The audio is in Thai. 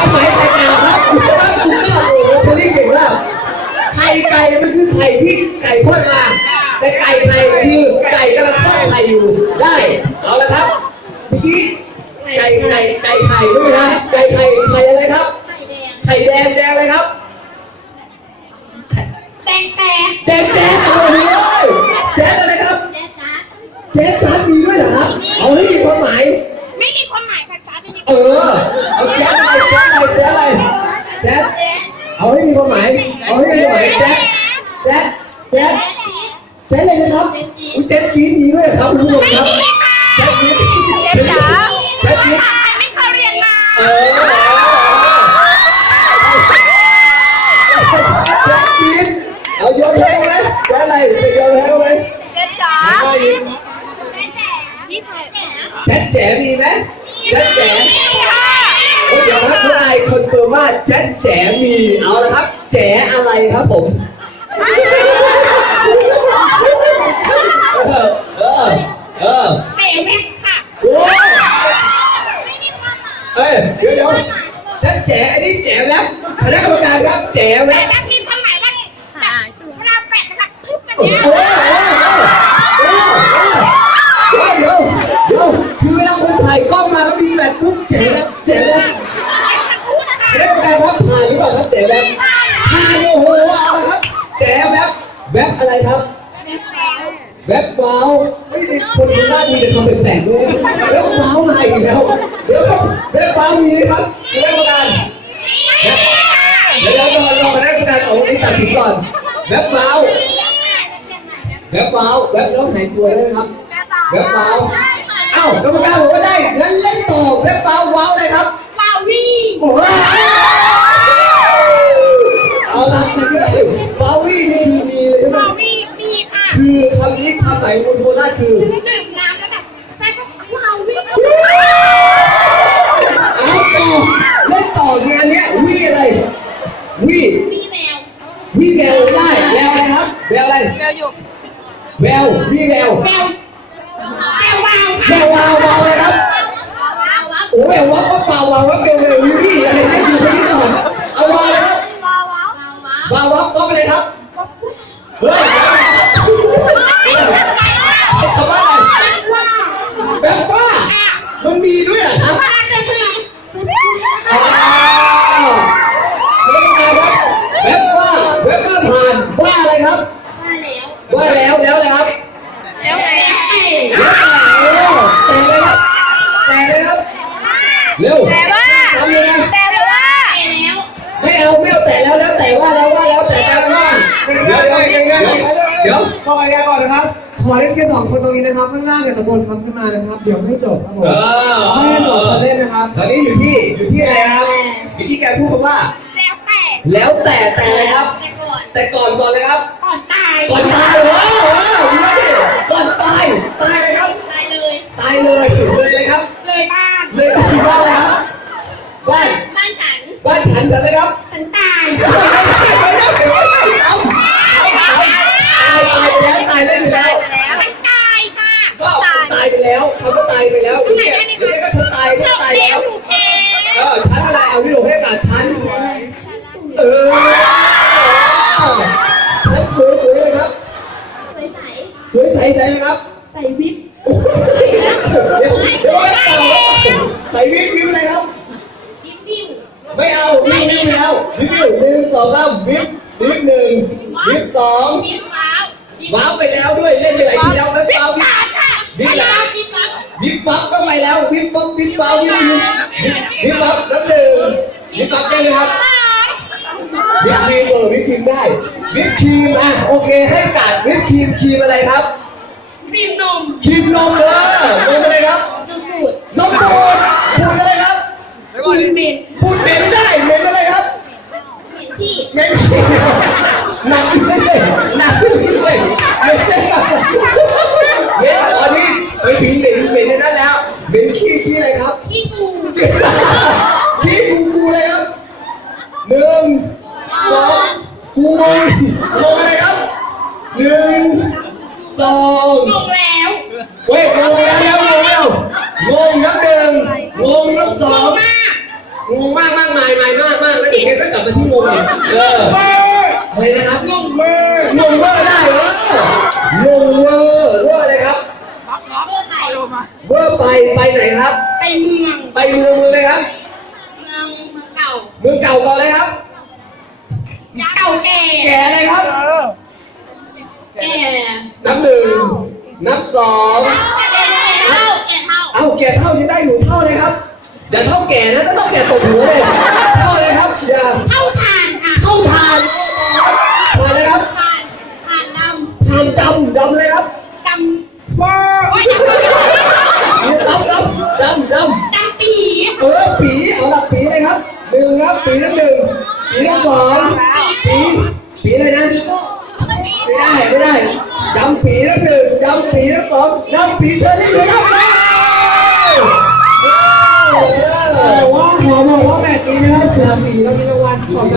ความหมายแตกต่างครับคุณว่าคุณก็โอ้โหเชอรี่เก่งมากไข่ไก่มันคือไข่ที่ไก่พ่นมาแต่ไก่ไข่คือไก่กำลังพ่นไข่อยู่ ได้เอาละครับเมื่อกี้ไก่ไก่ไก่ไข่รู้ไหมครับไก่ไข่ไข่อะไรครับ ไข่แดงไข่แดงแดงอะไรครับแดงแจ๊แดงแจ๊สเอาเจ๊สอะไรไปโยนให้เขาไหมเจ๊จ๋าแล้วก็ยิงเจ๊จ๋าพี่แจ๋แจ๊ดแจ๋มีไหมแจ๊ดแจ๋ค่ะโอ้เดี๋ยวครับน้องไอคนเปิดว่าแจ๊ดแจ๋มี เอาละครับ แจ๋อะไรครับผม เปล่าครับเจ๋แบ๊บผ่านโอ้โหเอาละครับเจ๋แบ๊บแบ๊บอะไรครับ แบ๊บว้าวไม่ได้คนที่หน้ามีแต่คำแปลกๆด้วยแบบว้าวมาอีกแล้วเดี๋ยวก่อนแบ๊บว้าวมีไหมครับคณะกรรมการเดี๋ยวเดี๋ยวรอรอคณะกรรมการสองนนี้ตัดสินก่อนแบ๊บว้าวแบ๊บว้าวแบ๊บแล้วหายตัวได้ไหมครับแบ๊บว้าวเอ้ากรรมการบอกว่าได้งั้นเล่นต่อแบ๊บว้าวว้าวเลยครับบาวี่โอ้ยเอาละบาวี่นี่คือมีเลยใช่ไหมบาวี่มีค่ะคือคำนี้คำไหนคนโคราชคือดื่มน้ำแล้วแบบแซ่บก็บาวี่เอาต่อเล่นต่องานเนี้ยวีอะไรวีมีแมววีแววได้แววอะไรครับแววอะไรแมวอยู่แวววีแววแมวแมววาวแวววาววาวอะไรครับวาววาวโอ้แวววับก็เปล่าวาววับเววเวววีวีอะไรไม่อยู่คนนี้ก่อนเอาวาวเลยครับ วาววาววาว วาววับก็ไปเลยครับเฮ้ยคำว่าอะไรแบบว่ามันมีด้วยเหรอครับ ว่าเจอคุณ อ้าวเล่นไงครับเว็บว่าเว็บ ว่าอะไรครับ ว่าแล้วว่าแล้วอะไรครับแล้วไงแล้วแต่เร็วแต่เลยครับแต่เลยครับเร็วแต่ว่าทำเลยนะแต่ว่าไม่เอาไม่เอาแต่แล้วแล้วแต่ว่าแล้วว่าแล้วแต่แล้วว่าเดี๋ยวเดี๋ยวเดี๋ยวเดี๋ยวขออนุญาตก่อนนะครับขอเล่นแค่สองคนตรงนี้นะครับข้างล่างกับตะบนคำขึ้นมานะครับ เดี๋ยวไม่จบครับผมขอให้สองคนเล่นนะครับตอนนี้อยู่ที่อยู่ที่อะไรครับอยู่ที่แกพูดคำว่า แล้วแต่แล้วแต่แต่อะไรครับ แต่ก่อนแต่ก่อนก่อนเลยครับ ก่อนตายก่อนตายเหรอเอออยู่นี่ก่อนตาย ใสใสครับ ใส่วิกเดี๋ยวเดี๋ยวไม่ต่อใส่วิกวิวอะไรครับยิ้มยิ้มไม่เอาวิววิวแล้ววิวหนึ่งสองสามวิววิวหนึ่งวิวสองยิ้มว้าวว้าวไปแล้วด้วยเล่นไปหลายทีแล้วแล้วว้าววิวตายค่ะวิวฉันแล้ตายวยิ้มว้าววิบวับก็ไปแล้ววิบวับวิบวับวิบวิบวิบวับน้ำหนึ่งวิบวับได้ไหมครับวิบครีมเออวิบครีมได้วิบครีมอะโอเคให้กาดวิบครีมครีมอะไรครับครีม นมครีมนมเออนมอะไรครับนมบูดนมบูดบูดอะไรครับบูดเมนบูดเหม็นได้เหม็นอะไรครับที่เหม็นขี้หนักขึ้นเลยหนักขึ้นเลยเหม็นเหม็นตอนนี้ไปถึงเหม็นเหม็นในนั้นแล้วเหม็นขี้ขี้อะไรครับที่กู พี่กูกูเลยครับหนึ่งสองกูงงงงอะไรครับหนึ่งสอง งงแล้ว เว้ยงงแล้วแล้วงงแล้วงงนับหนึ่งงงนับสอง มาก งง มากมากมายมายมากมาก แล้วเดี๋ยวแกก็กลับมาที่งงอีกเอออะไรนะครับงงเวอร์งงเวอร์ได้เหรองงเวอร์เวอร์อะไรครับเวอร์ไทยเวอร์ไปไปไหนครับ ไปเมืองไปเมืองเมืองเลยครับ เมืองเมืองเก่า เมืองเก่าก่อนเลยครับ เก่าแก่ แก่เลยครับ แก่นับหนึ่งนับสองแก่เท่าแก่เท่าเอาแก่เท่าจะได้อยู่เท่าเลยครับอย่าเท่าแก่นะต้องแก่ตกหัวเลย เท่าเลยครับอย่าเท่าทานค่ะเท่าทานทานเลยครับทานทานดทานดำดำเลยครับำดำเวอร์โอ้ยดำดำดำดำดำปีเออปีเอาละปีเลยครับหนึ่งครับปีทั้งหนึ่งปีทั้งสองปีปีอะไรนะไม่ได้ไม่ได้ดำปีทั้งหนึ่งดำปีทั้งสองดำปีเชอรี่เลยครับ เสือสีเรามีรางวัลของ